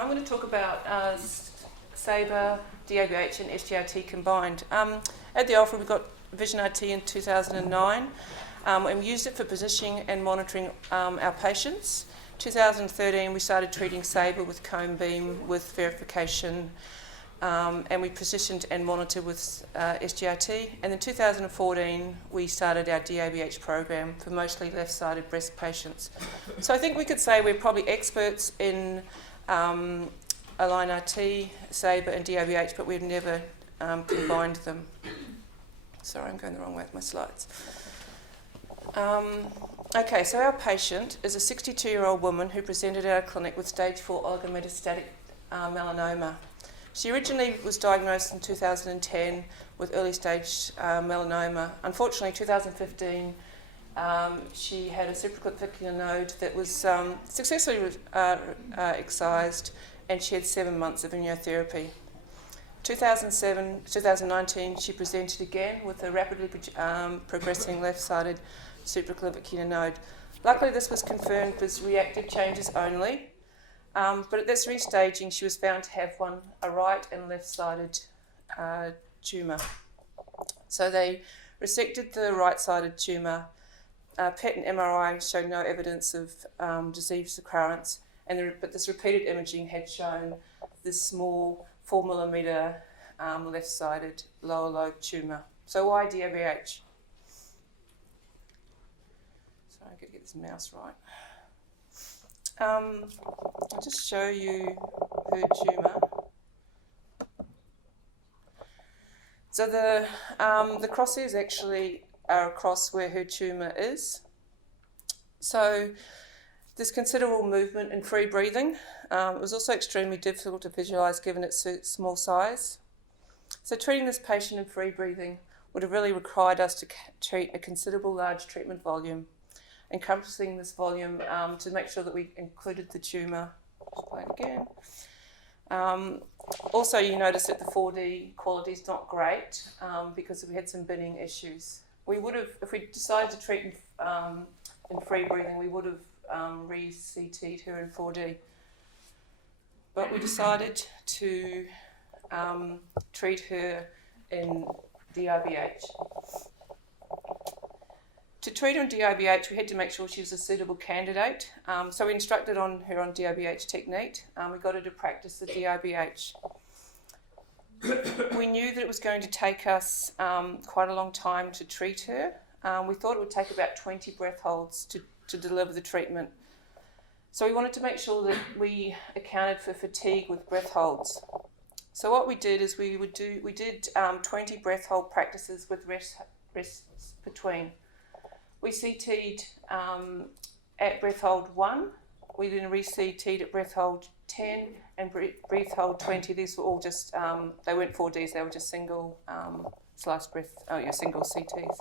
I'm going to talk about SABR, DABH and SGRT combined. At the Alfred we got Vision RT in 2009 and we used it for positioning and monitoring our patients. 2013 we started treating SABR with cone beam with verification and we positioned and monitored with SGRT, and in 2014 we started our DABH program for mostly left-sided breast patients. So I think we could say we're probably experts in Align RT, SABR and DABH, but we've never combined them. Sorry, I'm going the wrong way with my slides. Okay, so our patient is a 62-year-old woman who presented at our clinic with stage 4 oligometastatic melanoma. She originally was diagnosed in 2010 with early stage melanoma. Unfortunately, 2015, she had a supraclavicular node that was successfully excised, and she had 7 months of immunotherapy. 2019, she presented again with a rapidly progressing left-sided supraclavicular node. Luckily, this was confirmed as reactive changes only. But at this restaging, she was found to have a right and left-sided tumour. So they resected the right-sided tumour. PET and MRI showed no evidence of disease occurrence, but this repeated imaging had shown this small 4mm left-sided lower lobe tumour. So why DABH? Sorry, I've got to get this mouse right. I'll just show you her tumour. So the crosshairs actually are across where her tumour is. So there's considerable movement and free breathing. It was also extremely difficult to visualise given its small size. So treating this patient in free breathing would have really required us to treat a considerable large treatment volume, encompassing this volume to make sure that we included the tumour. Just play it again. Also, you notice that the 4D quality is not great because we had some binning issues. We would have, if we decided to treat in free breathing, we would have re-CT'd her in 4D. But we decided to treat her in DABH. To treat on DABH, we had to make sure she was a suitable candidate. So we instructed her on DABH technique. We got her to practice the DABH. We knew that it was going to take us quite a long time to treat her. We thought it would take about 20 breath holds to deliver the treatment. So we wanted to make sure that we accounted for fatigue with breath holds. So what we did is we did 20 breath hold practices with rests between. We CT'd at breath hold 1, we then re-CT'd at breath hold 10 and breath hold 20. These were all just, they weren't 4Ds, they were just single single CTs.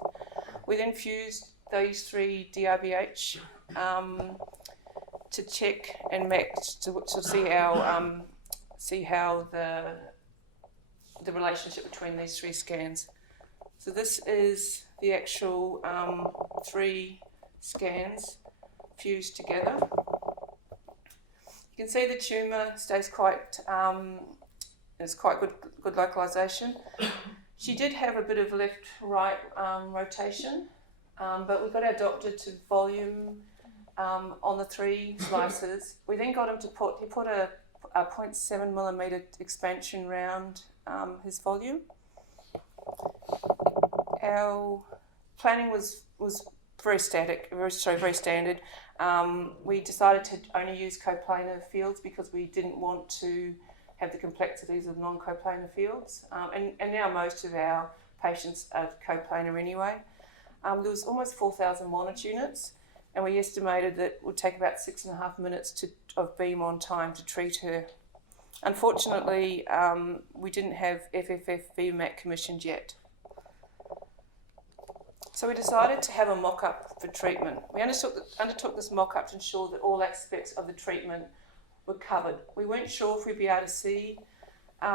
We then fused those 3 DABH to check and match to see how the relationship between these 3 scans. So this is the actual 3 scans fused together. You can see the tumour stays quite, it's quite good localisation. She did have a bit of left-right rotation, but we got our doctor to volume on the 3 slices. We then got him to put a 0.7mm expansion round his volume. Our planning was very static, very standard. We decided to only use coplanar fields because we didn't want to have the complexities of non-coplanar fields. And now most of our patients are coplanar anyway. There was almost 4,000 monitor units, and we estimated that it would take about 6.5 minutes of beam on time to treat her. Unfortunately, we didn't have FFF VMAC commissioned yet. So we decided to have a mock-up for treatment. We undertook this mock-up to ensure that all aspects of the treatment were covered. We weren't sure if we'd be able to see, we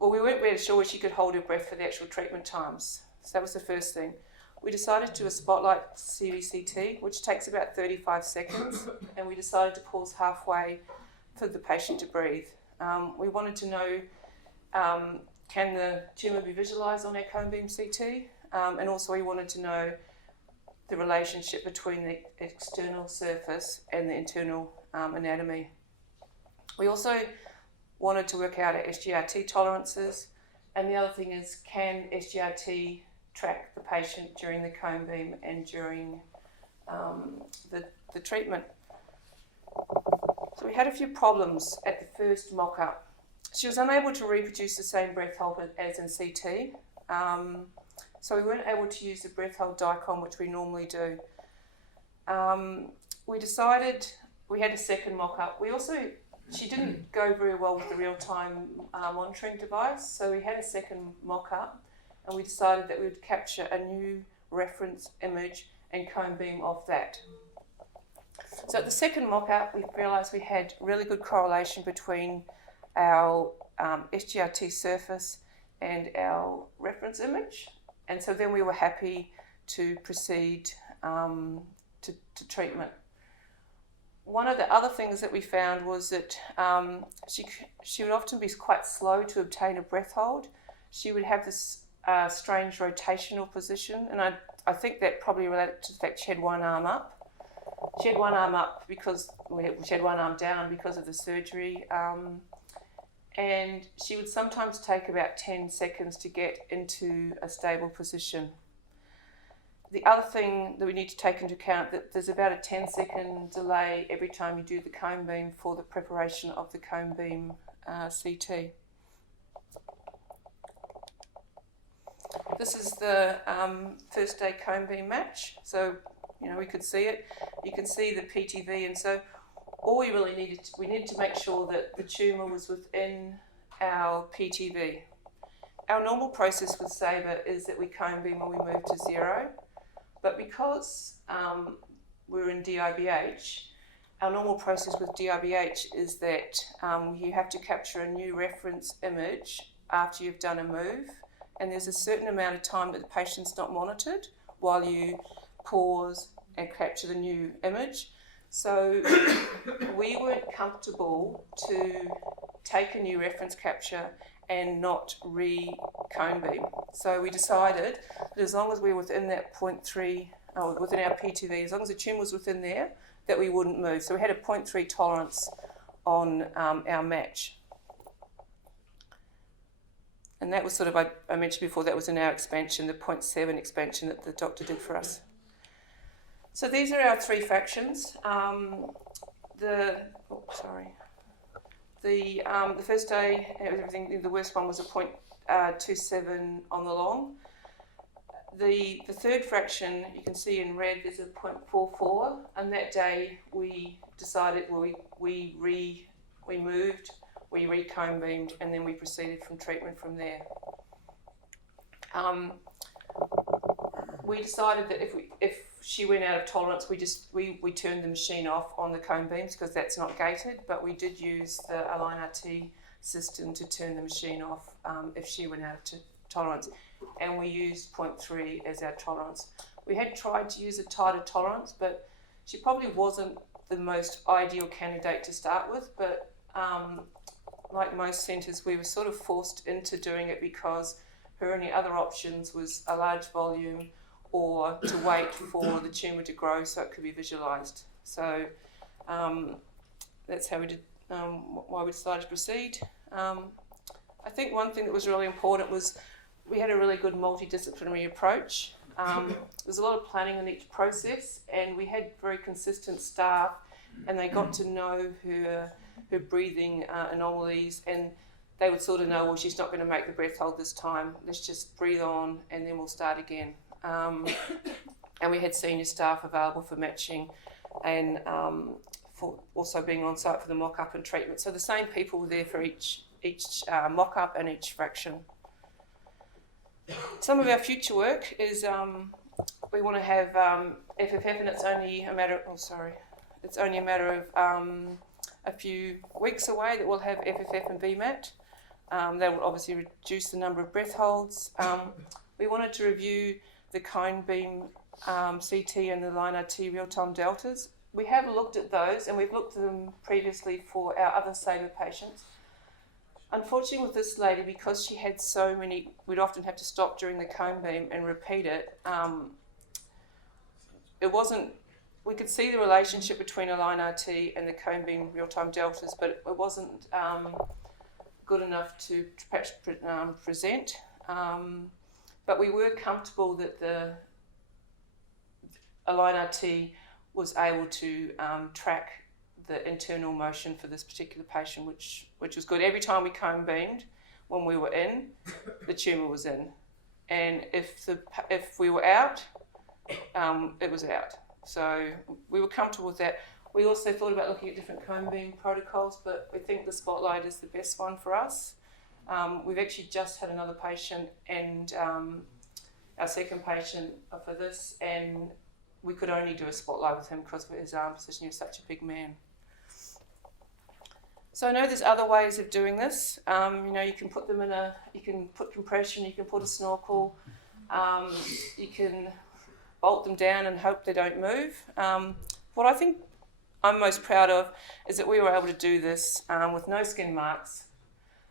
weren't really sure if she could hold her breath for the actual treatment times. So that was the first thing. We decided to do a spotlight CVCT, which takes about 35 seconds, and we decided to pause halfway for the patient to breathe. We wanted to know, can the tumour be visualised on our cone beam CT? And also we wanted to know the relationship between the external surface and the internal anatomy. We also wanted to work out our SGRT tolerances, and the other thing is, can SGRT track the patient during the cone beam and during the treatment? So we had a few problems at the first mock-up. She was unable to reproduce the same breath hold as in CT, so we weren't able to use the breath hold DICOM, which we normally do. We decided, we had a second mock-up. She didn't go very well with the real-time monitoring device, so we had a second mock-up, and we decided that we would capture a new reference image and cone beam off that. So at the second mock-up, we realised we had really good correlation between our SGRT surface and our reference image, and so then we were happy to proceed to treatment. One of the other things that we found was that she would often be quite slow to obtain a breath hold. She would have this strange rotational position, and I think that probably related to the fact she had one arm up. She had one arm up because she had one arm down because of the surgery, and she would sometimes take about 10 seconds to get into a stable position. The other thing that we need to take into account that there's about a 10-second delay every time you do the cone beam for the preparation of the cone beam CT. This is the first day cone beam match. So, we could see it. You can see the PTV, and so all we really needed to make sure that the tumour was within our PTV. Our normal process with Sabre is that we cone beam when we move to 0. But because we're in DIBH, our normal process with DIBH is that you have to capture a new reference image after you've done a move, and there's a certain amount of time that the patient's not monitored while you pause and capture the new image. So we weren't comfortable to take a new reference capture and not re-cone beam. So we decided that as long as we were within that 0.3, within our PTV, as long as the tumour was within there, that we wouldn't move. So we had a 0.3 tolerance on our match. And that was sort of, I mentioned before, that was in our expansion, the 0.7 expansion that the doctor did for us. So these are our three fractions. The first day, everything. The worst one was a 0.27 on the long. The third fraction, you can see in red, there's a 0.44, and that day we decided, we moved, we re-cone beamed, and then we proceeded from treatment from there. We decided that if she went out of tolerance, we turned the machine off on the cone beams because that's not gated, but we did use the Align RT system to turn the machine off if she went out of tolerance, and we used 0.3 as our tolerance. We had tried to use a tighter tolerance, but she probably wasn't the most ideal candidate to start with, but like most centres, we were sort of forced into doing it because her only other options was a large volume or to wait for the tumour to grow so it could be visualised. So that's how we did, why we decided to proceed. I think one thing that was really important was we had a really good multidisciplinary approach. There's a lot of planning in each process, and we had very consistent staff, and they got to know her breathing anomalies, and they would sort of know, well, she's not going to make the breath hold this time, let's just breathe on and then we'll start again. And we had senior staff available for matching and for also being on site for the mock-up and treatment. So the same people were there for each mock-up and each fraction. Some of our future work is we want to have FFF, and it's only a matter of a few weeks away that we'll have FFF and VMAT. That will obviously reduce the number of breath holds. We wanted to review the cone beam CT and the Align RT real-time deltas. we have looked at those, and we've looked at them previously for our other SABR patients. Unfortunately with this lady, because she had so many, we'd often have to stop during the cone beam and repeat it. It wasn't, we could see the relationship between Align RT and the cone beam real-time deltas, but it wasn't good enough to perhaps present. But we were comfortable that the Align RT was able to track the internal motion for this particular patient, which was good. Every time we cone beamed, when we were in, the tumour was in, and if we were out, it was out. So we were comfortable with that. We also thought about looking at different cone beam protocols, but we think the Spotlight is the best one for us. We've actually just had another patient, and our second patient for this, and we could only do a Spotlight with him because of his arm position. He was such a big man. So I know there's other ways of doing this. You can put them you can put compression, you can put a snorkel, you can bolt them down and hope they don't move. What I think I'm most proud of is that we were able to do this with no skin marks,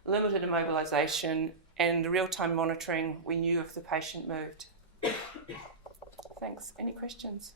limited immobilisation, and the real-time monitoring. We knew if the patient moved. Thanks. Any questions?